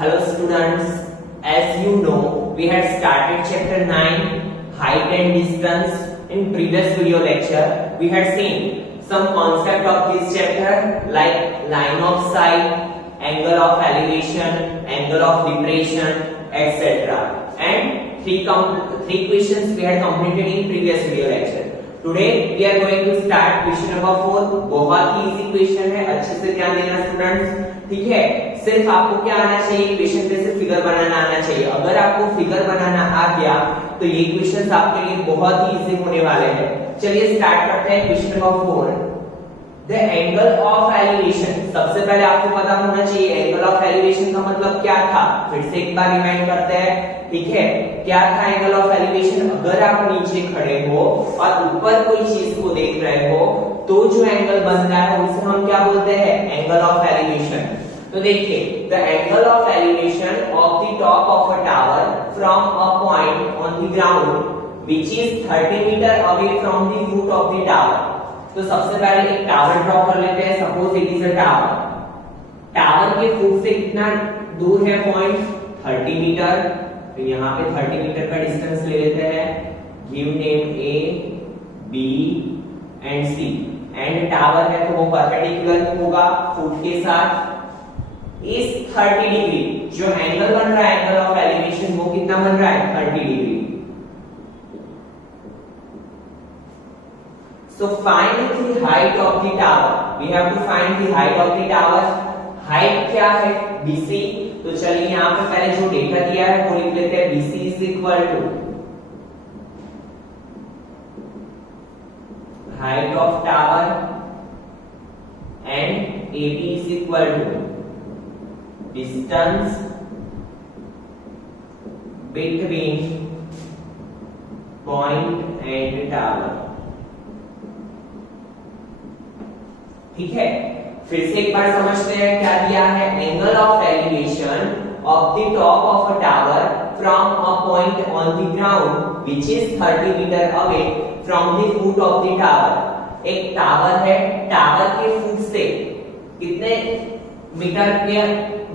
Hello students, as you know, we had started chapter 9, height and distance. In previous video lecture, we had seen some concept of this chapter like line of sight, angle of elevation, angle of depression, etc. And three questions we had completed in previous video lecture. Today we are going to start question number 4. बहुत ही easy question है, अच्छे से ध्यान देना students, ठीक है। सिर्फ आपको क्या आना चाहिए, क्वेश्चन पे सिर्फ फिगर बनाना आना चाहिए। अगर आपको फिगर बनाना आ गया तो ये क्वेश्चंस आपके लिए बहुत ही इजी होने वाले हैं। चलिए स्टार्ट करते हैं question number 4। The angle of elevation, सबसे पहले आपको पता होना चाहिए एंगल ऑफ एलिवेशन का मतलब क्या था। फिर से एक बार रिमाइंड करते हैं, ठीक है। क्या था एंगल ऑफ एलिवेशन? अगर आप नीचे खड़े हो और ऊपर कोई चीज को देख रहे हो तो जो एंगल बन रहा है उसे हम क्या बोलते हैं, एंगल ऑफ एलिवेशन। तो देखिए, the angle of elevation of the top of a tower from a point on the ground which is 30 metre away from the foot of the tower. तो सबसे पहले एक टावर ड्रॉ कर लेते हैं। Suppose it is a tower. Tower के foot से कितना दूर है पॉइंट? 30 मीटर। तो यहाँ पे 30 मीटर का डिस्टेंस ले लेते हैं। Give name A, B and C. And tower है तो वो परपेंडिकुलर होगा फुट के साथ। इस 30 डिग्री जो एंगल बन रहा है, एंगल ऑफ एलिवेशन, वो कितना बन रहा है? 30 degree. So find the height of the tower. We have to find the height of the tower. Height क्या है? BC। तो चलिए यहाँ पे पहले जो डेटा दिया है वो लिख लेते हैं। BC is equal to height of tower and AB is equal to distance between point and tower। ठीक है, फिर से एक बार समझते हैं क्या दिया है। Angle of elevation of the top of a tower from a point on the ground which is 30 metre away from the foot of the tower. एक टावर है, टावर के फुट से कितने मीटर के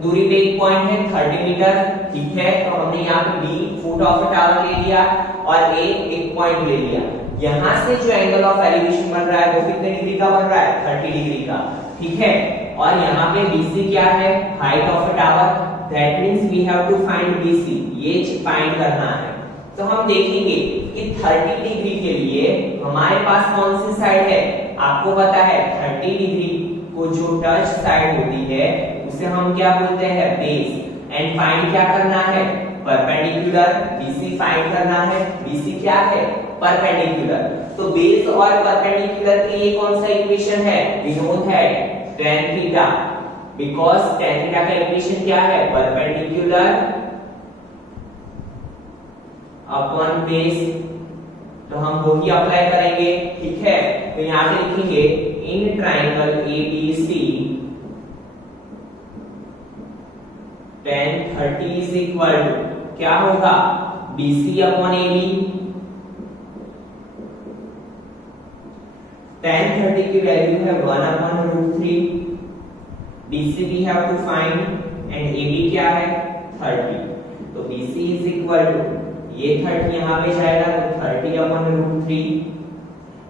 दूरी पे एक पॉइंट है? 30 मीटर, ठीक है। तो हमने यहाँ पे B foot of the tower ले लिया और ए एक पॉइंट ले लिया। यहां से जो एंगल ऑफ एलिवेशन बन रहा है वो कितने डिग्री का बन रहा है? 30 डिग्री का, ठीक है। और यहाँ पे BC क्या है? Height of a tower. That means we have to find BC, ये फाइंड करना है। तो हम देखेंगे कि 30 डिग्री के लिए हमारे पास कौन सी साइड है। आपको पता है 30 डिग्री को जो टच साइड होती है उसे हम क्या बोलते हैं? बेस। एंड फाइंड क्या करना है? परपेंडिकुलर। BC फाइंड करना है। BC क्या है? परपेंडिकुलर। तो बेस और परपेंडिकुलर के लिए कौन सा इक्वेशन है? We know that tan theta, because tan theta का इक्वेशन क्या है? Perpendicular upon base. तो हम वो ही अप्लाई करेंगे, ठीक है। तो यहां पे लिखेंगे in triangle ABC tan 30 is equal to क्या होगा? BC upon AB। tan 30 की वैल्यू है 1/√3। BC we have to find and AB क्या है? 30। तो BC is equal to ये 30 यहाँ पे जाएगा तो 30/√3।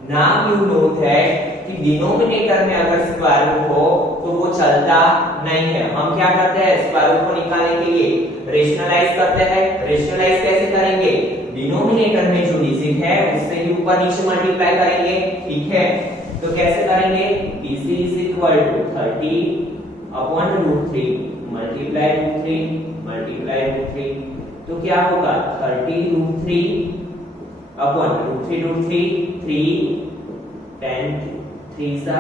Now you know that कि डिनोमिनेटर में अगर स्क्वायर रूट हो तो वो चलता नहीं है। हम क्या करते हैं? स्क्वायर रूट को निकालने के लिए रेशनलाइज करते हैं। रेशनलाइज कैसे करेंगे? डिनोमिनेटर में जो डिजिट है उससे ही ऊपर नीचे मल्टीप्लाई करेंगे, ठीक है। तो कैसे करेंगे? BC is equal to 30/√3 multiply √3 तो क्या होगा? 30√3 अपॉन √3 3 10 3 सा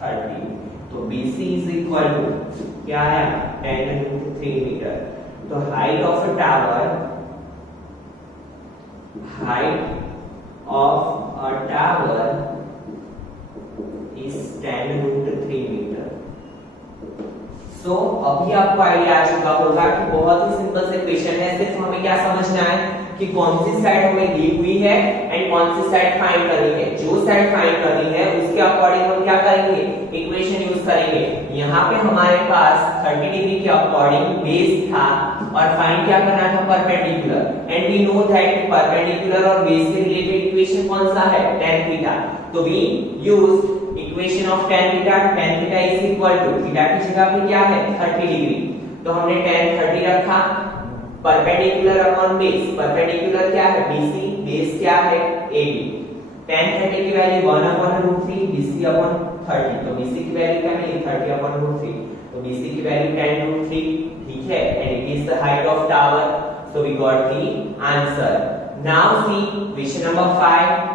30। तो BC is equal to क्या है? 10√3 मीटर। तो height of a tower, height of a tower is 10√3 metre. So अभी आपको आइडिया आ चुका होगा कि बहुत ही सिंपल से क्वेश्चन है। सिर्फ हमें क्या समझना है कि कौन सी साइड हमें दी हुई है एंड कौन सी साइड फाइंड करनी है। जो साइड फाइंड करनी है उसके अकॉर्डिंग हम क्या करेंगे? इक्वेशन यूज करेंगे। यहाँ पे हमारे पास 30 डिग्री के अकॉर्डिंग बेस था और फाइंड क्या करना था, perpendicular. And we know that perpendicular और बेस से रिलेटेड इक्वेशन कौन सा है, tan थीटा। तो we used equation of tan theta. tan theta is equal to, theta की जगह पे क्या है 30 डिग्री, तो हमने tan 30 रखा, परपेंडिकुलर अपॉन बेस, परपेंडिकुलर क्या है BC, बेस क्या है AB। tan 30 की वैल्यू 1/√3 BC अपॉन 30, तो BC की वैल्यू क्या मिली 30/√3, तो BC की वैल्यू 10√3, ठीक है, and it is the height of tower, so we got the answer. Now see question number 5।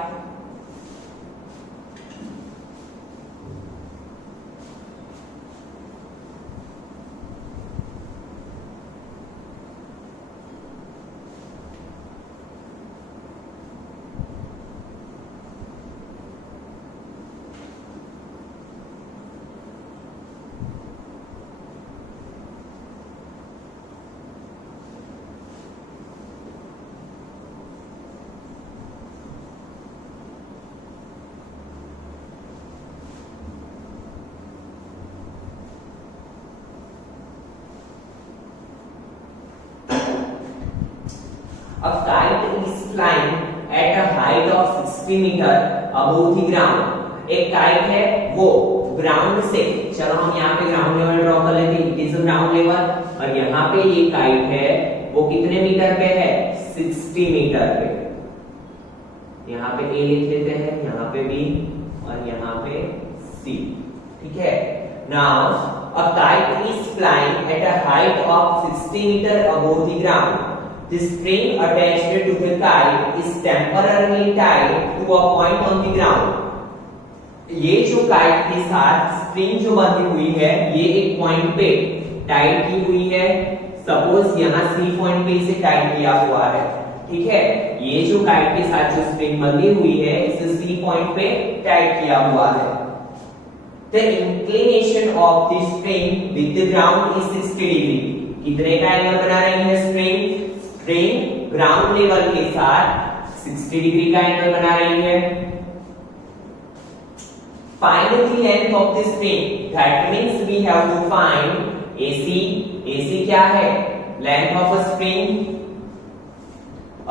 A kite is flying at a height of 60 meter above the ground। एक kite है वो ground से, चलो हम यहाँ पे ग्राउंड लेवल ड्रॉ कर लेते हैं, इट इज ग्राउंड लेवल, और यहाँ पे ये काइट है वो कितने मीटर पे है 60 मीटर पे। यहाँ पे ए लिख लेते हैं, यहाँ पे बी और यहाँ पे सी, ठीक है। Now a kite is flying at a height of 60 metre above the ground। The string attached to the kite is temporarily tied to a point on the ground। ये जो काइट के साथ स्ट्रिंग जो बंधी हुई है ये एक पॉइंट पे टाइड की हुई है। सपोज यहाँ सी पॉइंट पे इसे टाइड किया हुआ है, ठीक है। ये जो काइट के साथ जो स्ट्रिंग बंधी हुई है इसे सी पॉइंट पे टाइड किया हुआ है। The inclination of the string with the ground is 60 degree। कितने का एंगल बना रही है स्ट्रिंग? स्ट्रिंग ग्राउंड लेवल के साथ 60 डिग्री का एंगल बना रही है। Find the length of the string, that means we have to find AC। AC क्या है? Length of a string।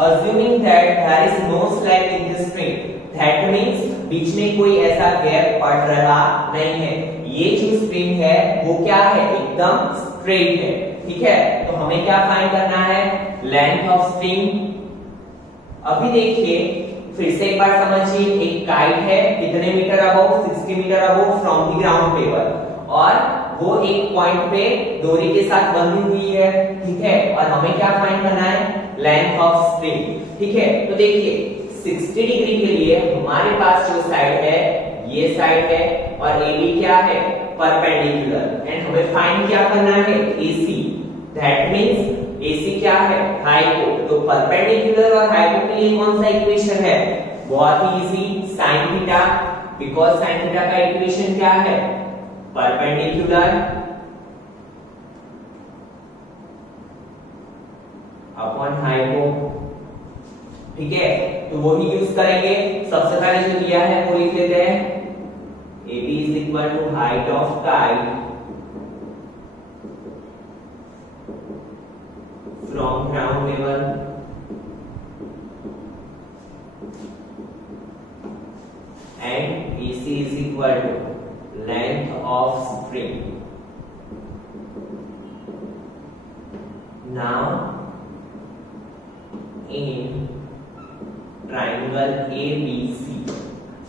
Assuming that there is no slack in the string, that means बीच में कोई ऐसा gap पड़ रहा नहीं है। ये जो स्ट्रिंग है वो क्या है, एकदम स्ट्रेट है, ठीक है। तो हमें क्या फाइंड करना है, लेंथ ऑफ स्ट्रिंग। अभी देखिए फिर से एक बार समझिए, एक काइट है कितने metre above, 60 metre above from the ground level, और वो एक पॉइंट पे डोरी के साथ बंधी हुई है, ठीक है। और हमें क्या फाइंड करना है, लेंथ ऑफ स्ट्रिंग, ठीक है। तो देखिए 60 डिग्री के लिए हमारे पास जो साइड है ये साइड है, और AB क्या है, परपेंडिकुलर, एंड हमें फाइंड क्या करना है, AC। दैट मींस AC क्या है, हाइपो। तो परपेंडिकुलर और हाइपो के लिए कौन सा इक्वेशन है, बहुत ही easy, sin theta, because sin theta का इक्वेशन क्या है, परपेंडिकुलर अपॉन हाइपो, ठीक है। तो वो ही यूज करेंगे। सबसे पहले जो दिया है वो लिख लेते हैं, AB is equal to height of kite from ground level and AC is equal to length of string। Now in triangle ABC,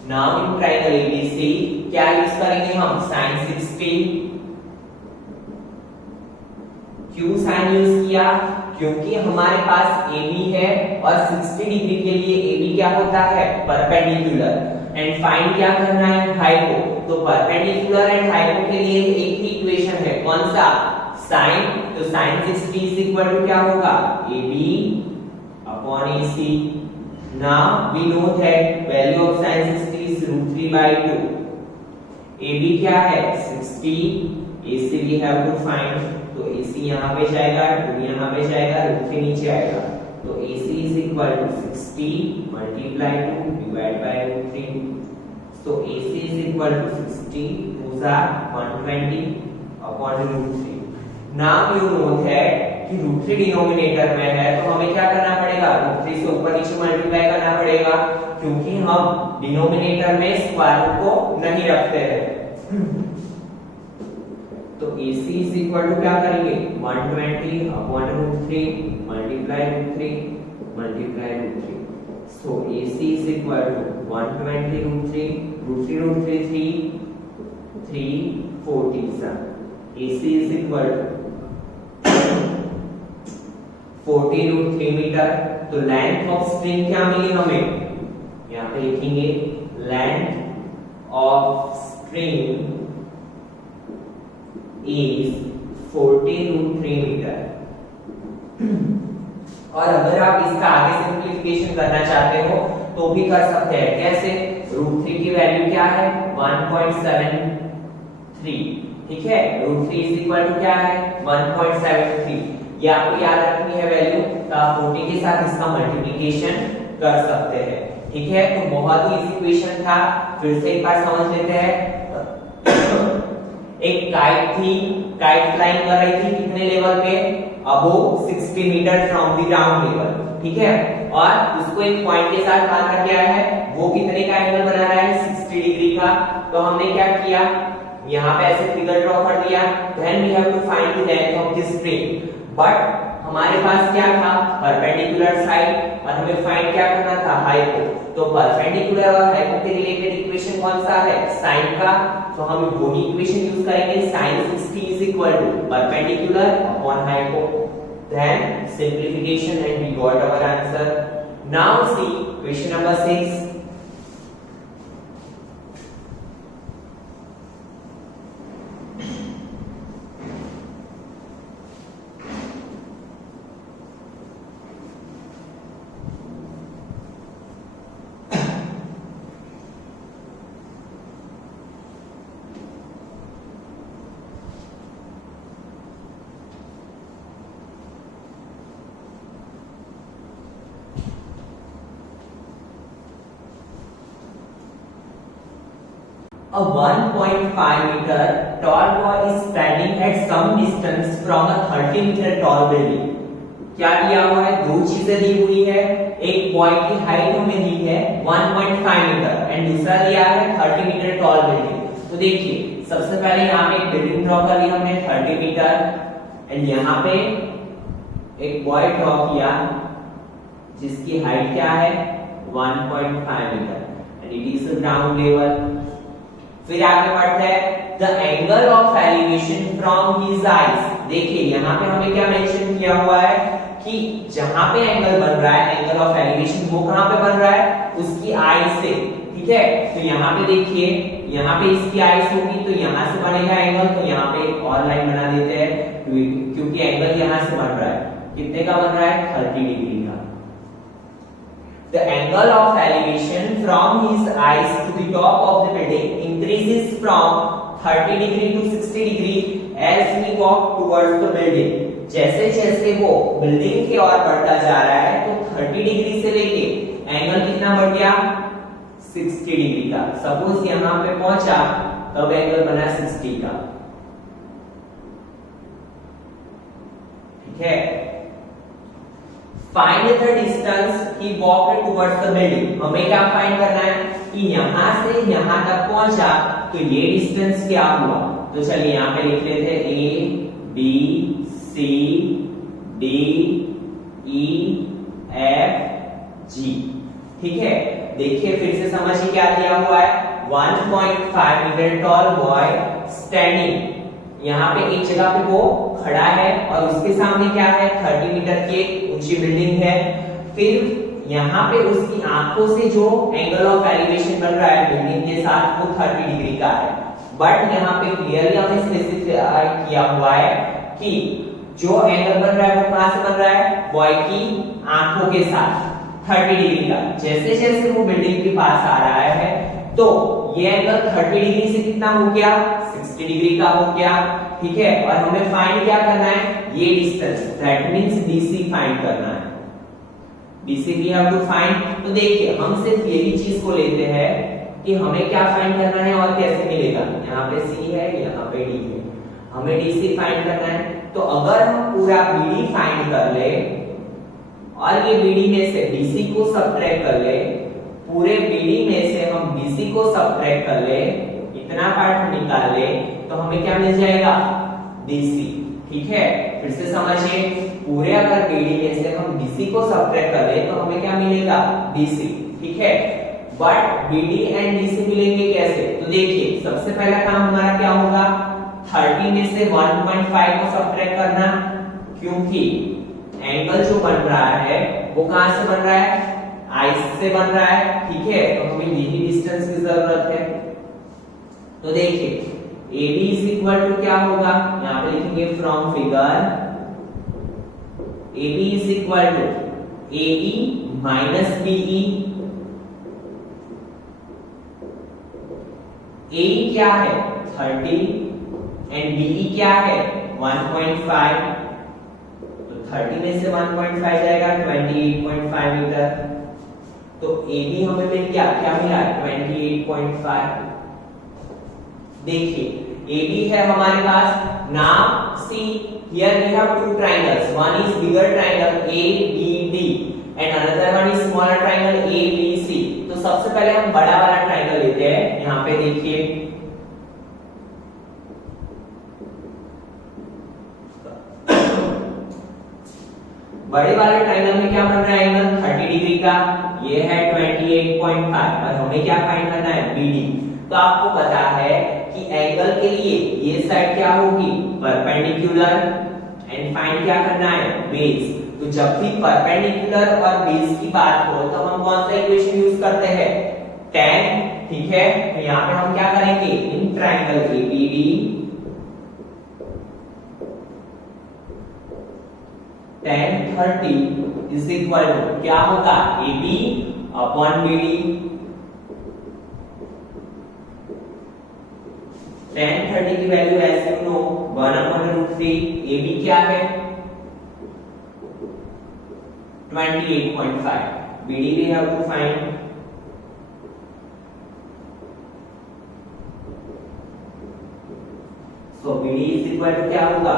now in triangle ABC क्या यूज करेंगे हम, sin 60। क्यों sin यूज किया, क्योंकि हमारे पास AB है और 60 degree के लिए AB क्या होता है, परपेंडिकुलर, एंड फाइंड क्या करना है, हाइपो। तो परपेंडिकुलर एंड हाइपो के लिए एक ही इक्वेशन है, कौन सा, sin। तो sin 60 इज इक्वल टू क्या होगा, AB upon AC। Now we know that value of sin 60 is √3/2। AB क्या है 60, AC we have to find। तो AC यहाँ पे जाएगा, 2 यहाँ पे जाएगा, √3 नीचे आएगा। तो AC is equal to 60 multiply 2 divide by √3। So AC is equal to 60 2 or 120/√3। Now you know that कि √3 डिनोमिनेटर में है तो हमें क्या करना पड़ेगा, √3 से ऊपर नीचे मल्टीप्लाई करना पड़ेगा, क्योंकि हम डिनोमिनेटर में स्क्वायर रूट को नहीं रखते हैं। तो AC इज इक्वल टू क्या करेंगे, 120/√3 multiply √3। So AC is equal to 120/√3, √3 340। AC is equal to 40√3 metre. तो लेंथ ऑफ स्ट्रिंग क्या मिली हमें, यहाँ पे लिखेंगे length of string is 40√3 metre. और अगर आप इसका आगे सिंपलीफिकेशन करना चाहते हो तो भी कर सकते हैं। कैसे, √3 की वैल्यू क्या है, 1.73, ठीक है। √3 इज इक्वल टू क्या है, 1.73। ये आपको याद रखनी है वैल्यू, तो आप 40 के साथ इसका मल्टीप्लिकेशन कर सकते हैं, ठीक है। तो बहुत ही इजी क्वेश्चन था, फिर से एक बार समझ लेते हैं। एक काइट थी, काइट फ्लाइंग कर रही थी कितने लेवल पे, above 60 metre from the ground level, ठीक है। और उसको एक पॉइंट के साथ बांधा गया है, वो कितने का एंगल बना रहा है, 60 डिग्री का। तो हमने क्या किया, यहाँ पे ऐसे फिगर ड्रॉ कर दिया। Then we have to find the length of the string, but हमारे पास क्या था, परपेंडिकुलर साइड, और हमें फाइंड क्या करना था, हाइपो। तो परपेंडिकुलर और हाइपो के रिलेटेड इक्वेशन कौन सा है, साइन का। तो हम वही इक्वेशन यूज करेंगे, sin 60 is equal to perpendicular upon hypo. Then simplification and we got our answer. Now see question number 6. A 1.5 meter tall boy is standing at some distance from a 30 meter tall building. क्या दिया हुआ है, दो चीजें दी हुई है। एक boy की हाइट हमें दी है 1.5 मीटर एंड दूसरा दिया है 30 मीटर टॉल बिल्डिंग। तो देखिए सबसे पहले यहाँ पे एक बिल्डिंग ड्रॉ कर ली हमने 30 मीटर एंड यहाँ पे एक बॉय ड्रॉ किया जिसकी हाइट क्या है 1.5 metre and it is ground level. फिर आगे बढ़ते हैं, the angle of elevation from his eyes. देखिए यहाँ पे हमें क्या मेंशन किया हुआ है कि जहां पे एंगल बन रहा है, एंगल ऑफ एलिवेशन वो कहां पे बन रहा है, उसकी आई से, ठीक है। तो यहाँ पे देखिए, यहाँ पे इसकी आई होगी तो यहाँ से बनेगा एंगल, तो यहाँ पे एक और लाइन बना देते हैं क्योंकि एंगल यहाँ से बन रहा है, कितने का बन रहा है 30 डिग्री का। The angle of elevation from his eyes to the top of the building increases from 30 degree to 60 degree as we walk towards the building. जैसे जैसे वो बिल्डिंग की ओर बढ़ता जा रहा है तो 30 डिग्री से लेके एंगल कितना बढ़ गया 60 डिग्री का। सपोज यहाँ पे पहुंचा तब एंगल बना 60 का, ठीक है। Find the distance he walked towards the building. हमें क्या फाइंड करना है कि यहाँ से यहाँ तक पहुंचा तो ये डिस्टेंस क्या हुआ। तो चलिए यहाँ पे लिख लेते हैं A B C D E F G, ठीक है। देखिए फिर से समझिए क्या दिया हुआ है, 1.5 मीटर टॉल बॉय स्टैंडिंग, यहाँ पे एक जगह पे वो खड़ा है और उसके सामने क्या है 30 मीटर की ऊंची बिल्डिंग है। फिर यहाँ पे उसकी आंखों से जो एंगल ऑफ एलिवेशन बन रहा है बिल्डिंग के साथ वो 30 डिग्री का है। बट यहाँ पे क्लियरली हमें स्पेसिफाई किया हुआ है कि जो एंगल बन रहा है वो कहां से बन रहा है, बॉय की आंखों के साथ 30 डिग्री का। जैसे जैसे वो बिल्डिंग के पास आ रहा है तो ये एंगल 30 डिग्री से कितना हो गया 60 डिग्री का हो गया, ठीक है। और हमें फाइंड क्या करना है, ये distance, that means DC find करना है। DC we have to find. तो देखिए हम सिर्फ यही चीज को लेते हैं कि हमें क्या फाइंड करना है और कैसे मिलेगा। यहाँ पे सी है, यहाँ पे डी है, हमें डीसी फाइंड करना है। तो अगर हम पूरा बीडी फाइंड कर ले और ये बीडी में से डीसी को सब्ट्रैक्ट कर ले, पूरे बीडी में से हम बीसी को सब्ट्रैक्ट कर ले, इतना पार्ट निकाल ले, तो हमें क्या मिल जाएगा, डीसी। ठीक है, फिर से समझिए, पूरे अगर बीडी में से हम डीसी को सब्ट्रैक्ट कर ले तो हमें क्या मिलेगा, डीसी। ठीक है, बट बीडी एंड डीसी मिलेंगे कैसे? तो देखिए, सबसे पहला काम हमारा क्या होगा, 30 में से 1.5 को सब्ट्रैक्ट करना, क्योंकि एंगल जो बन रहा है वो कहां से बन रहा है, आई से बन रहा है। ठीक है, तो हमें यही डिस्टेंस की जरूरत है। तो देखिए AB इज इक्वल टू क्या होगा, यहाँ पे लिखेंगे from figure AB is equal to AE minus BE। AE क्या है 30 एंड BE क्या है 1.5, तो 30 में से 1.5 जाएगा 28.5 मीटर। तो AB हमें मिल गया, क्या मिला 28.5। देखिए AB है हमारे पास। Now see here we have two triangles, one is bigger triangle ABD and another one is smaller triangle ABC। तो सबसे पहले हम बड़ा वाला ट्रायंगल लेते हैं। यहाँ पे देखिए बड़े वाले ट्रायंगल में क्या बन रहा है एंगल 30 डिग्री का, ये है 28.5 और हमें क्या फाइंड करना है, BD। तो आपको पता है कि एंगल के लिए ये साइड क्या होगी, परपेंडिकुलर, एंड फाइंड क्या करना है, बेस। तो जब भी परपेंडिकुलर और बेस की बात हो तो हम कौन सा इक्वेशन यूज करते हैं, tan। ठीक है, तो यहाँ पे हम क्या करेंगे, in triangle ABD tan 30 is equal to क्या होगा, AB अपॉन BD। tan 30 की वैल्यू एज यू नो 1/√3। AB क्या है 28.5, BD we have to find। so BD is equal to क्या होगा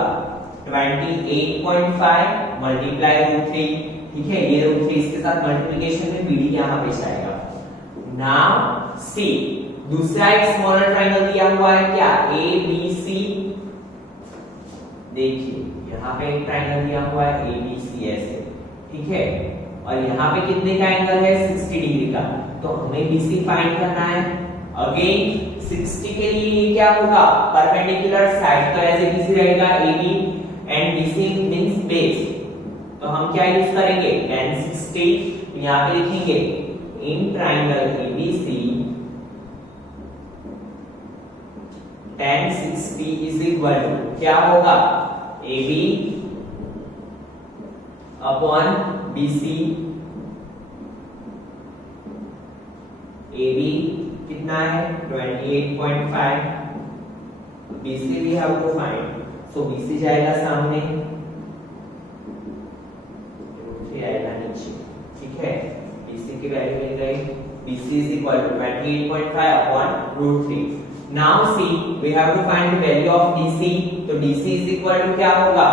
28.5 मल्टीप्लाई √3। ठीक है, ये √3 इसके साथ मल्टीप्लिकेशन में BD यहाँ पे जाएगा। नाउ सी दूसरा एक स्मॉलर ट्रायंगल दिया हुआ है क्या, ABC। देखिए यहाँ पे एक ट्रायंगल दिया हुआ है ABC ऐसे। ठीक है, और यहाँ पे कितने का एंगल है 60 डिग्री का, तो हमें BC फाइंड करना है। अगेन 60 के लिए ये क्या होगा, परपेंडिकुलर साइड, तो ऐसे BC रहेगा AB and BC means base. तो हम क्या यूज करेंगे, tan 60। यहाँ पे लिखेंगे in triangle ABC tan 60 is equal to क्या होगा, AB अपॉन BC। AB कितना है 28.5, BC we have to find। so BC जाएगा सामने, √3 आएगा नीचे। ठीक है, BC की वैल्यू मिल गई, BC is equal to 28.5 upon √3। Now see we have to find the value of DC। तो DC is equal to क्या होगा,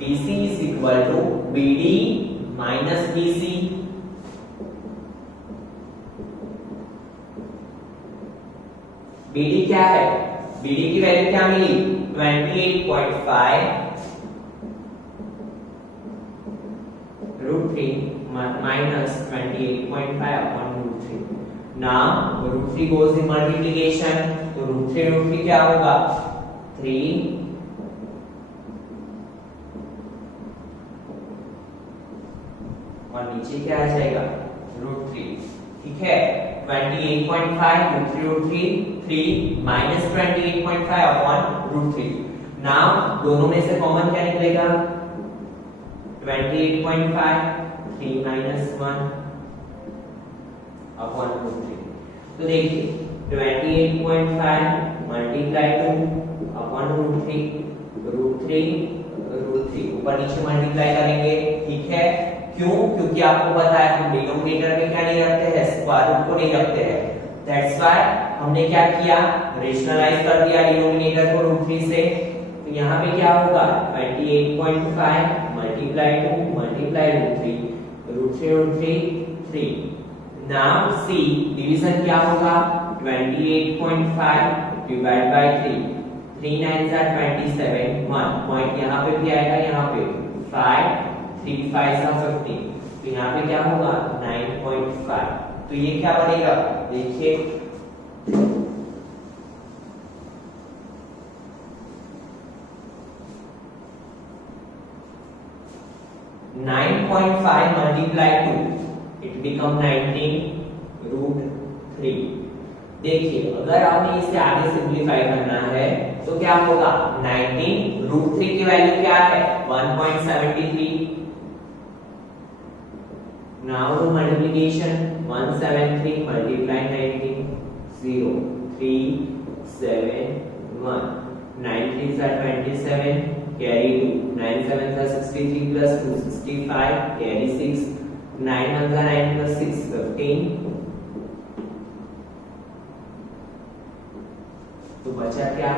DC is equal to BD minus BC। BD क्या है, BD की वैल्यू क्या मिली 28.5 √3 minus 28.5 upon √3। Now √3 goes in multiplication, तो √3 क्या होगा 3 और नीचे क्या आ जाएगा √3। ठीक है, 28.5 √3 3 minus 28.5 upon √3। Now दोनों में से कॉमन क्या निकलेगा 28.5 3 minus 1 upon √3। तो देखिए 28.5 मल्टीप्लाई 2 अपॉन √3 √3 √3 ऊपर नीचे मल्टीप्लाई करेंगे। ठीक है, क्यों? क्योंकि आपको पता है हम डिनोमिनेटर में क्या नहीं रखते हैं, स्क्वायर रूट को नहीं रखते हैं। दैट्स व्हाई हमने क्या किया, रेशनलाइज कर दिया डिनोमिनेटर को √3 से। तो यहाँ पे क्या होगा 28.5 multiply 2 multiply √3 3। Now see division क्या होगा 28.5 डिवाइड बाय 3 3 9 are 27 1 पॉइंट यहाँ पे भी आएगा, यहाँ पे 5 3 5 are 15। तो यहाँ पे क्या होगा 9.5। तो ये क्या बनेगा देखिए 9.5 multiply 2 it become 19√3। देखिए अगर आपने इसे आगे सिंपलीफाई करना है तो क्या होगा 19√3 की वैल्यू क्या है 1.73। Now do multiplication 173 multiply 19 0 3 7 1 9 3s are 27 carry 2 9 7s are 63 plus 2 65 carry 6 9 1s are 9 plus 6 15। तो बचा क्या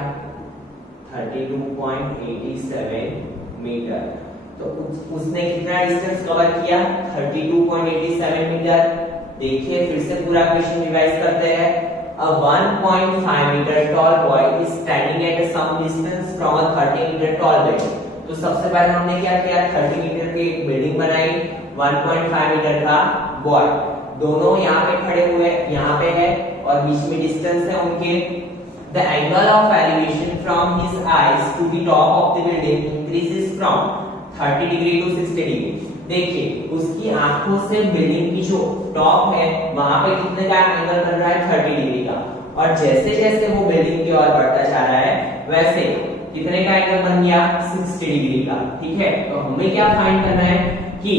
32.87 मीटर। तो उसने कितना डिस्टेंस कवर किया 32.87 मीटर। देखिए फिर से पूरा क्वेश्चन रिवाइज करते हैं। A 1.5 meter tall boy is standing at some distance from a 30 meter tall building। तो सबसे पहले हमने क्या किया 30 मीटर की एक बिल्डिंग बनाई, 1.5 मीटर का बॉय, दोनों यहाँ पे खड़े हुए यहाँ पे है और बीच में डिस्टेंस है उनके। The angle of elevation from his eyes to the top of the building increases from 30 degree to 60 degree। देखिए उसकी आंखों से बिल्डिंग की जो टॉप है वहां पे कितने का एंगल बन रहा है 30 डिग्री का, और जैसे जैसे वो बिल्डिंग की ओर बढ़ता जा रहा है वैसे कितने का एंगल बन गया 60 डिग्री का। ठीक है, तो हमें क्या फाइंड करना है कि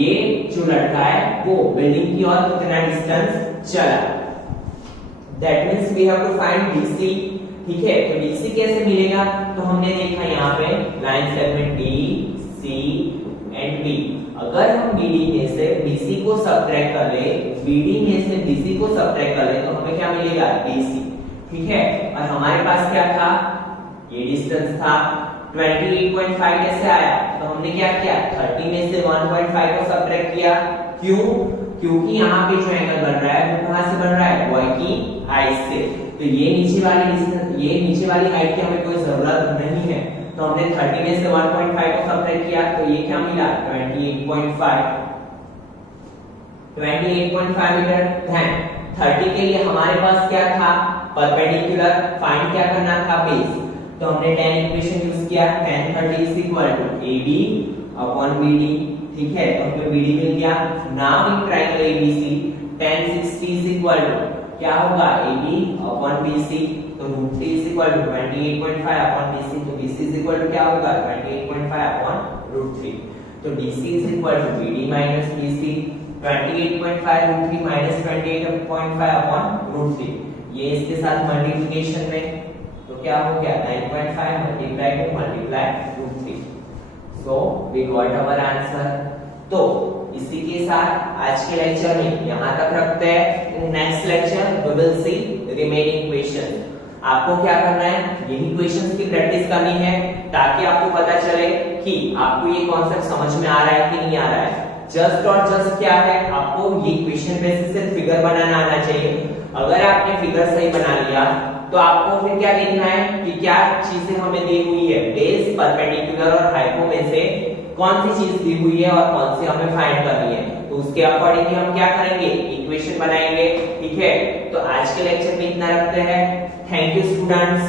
ये जो लड़का है वो बिल्डिंग की ओर कितना डिस्टेंस चला। That means we have to find BC। ठीक है, तो BC कैसे मिलेगा, तो हमने देखा यहाँ पे line segment D, C and B। अगर हम BD में से BC को सब्ट्रैक्ट कर ले, BD में से BC को सब्ट्रैक्ट कर ले तो हमें क्या मिलेगा BC। ठीक है, और हमारे पास क्या था ये डिस्टेंस था 28.5 कैसे आया, तो हमने क्या किया 30 में से 1.5 को सब्ट्रैक्ट किया। क्यों? क्योंकि यहाँ पे जो एंगल बन रहा है वो कहां से बन रहा है बॉय की हाइट से। तो ये नीचे वाली डिस्टेंस, ये नीचे वाली हाइट की हमें कोई जरूरत नहीं है, तो हमने 30 में से 1.5 को सब्ट्रैक्ट किया तो ये क्या मिला 28.5 मीटर है। 30 के लिए हमारे पास क्या था परपेंडिकुलर, फाइंड क्या करना था बेस। तो हमने tan इक्वेशन यूज किया, tan 30 is equal to AB upon BD। ठीक है, तो हमें BD मिल गया। Now in triangle ABC tan 60 is equal to क्या होगा AB upon BC। तो √3 is equal to 28.5 upon BC, तो BC is equal to क्या होगा 28.5 upon √3। तो DC is equal to BD minus BC, 28.5 √3 minus 28.5 upon √3। ये इसके साथ मल्टीप्लिकेशन में तो क्या हो गया 9.5 multiply to multiply √3। So we got our answer। तो इसी के साथ आज के लेक्चर में यहाँ तक रखते हैं। Next lecture we will see remaining questions। आपको क्या करना है यही क्वेश्चंस की प्रैक्टिस करनी है ताकि आपको पता चले कि आपको ये कॉन्सेप्ट समझ में आ रहा है कि नहीं आ रहा है। जस्ट और जस्ट क्या है, आपको ये क्वेश्चन बेसिस से फिगर बनाना आना चाहिए। अगर आपने फिगर सही बना लिया तो आपको फिर क्या देखना है कि क्या चीजें हमें दी हुई है, बेस, परपेंडिकुलर और हाइपो में से कौन सी चीज दी हुई है और कौन सी हमें फाइंड करनी है। तो उसके अकॉर्डिंगली हम क्या करेंगे इक्वेशन बनाएंगे। ठीक है, तो आज के लेक्चर में इतना रखते हैं। Thank you students.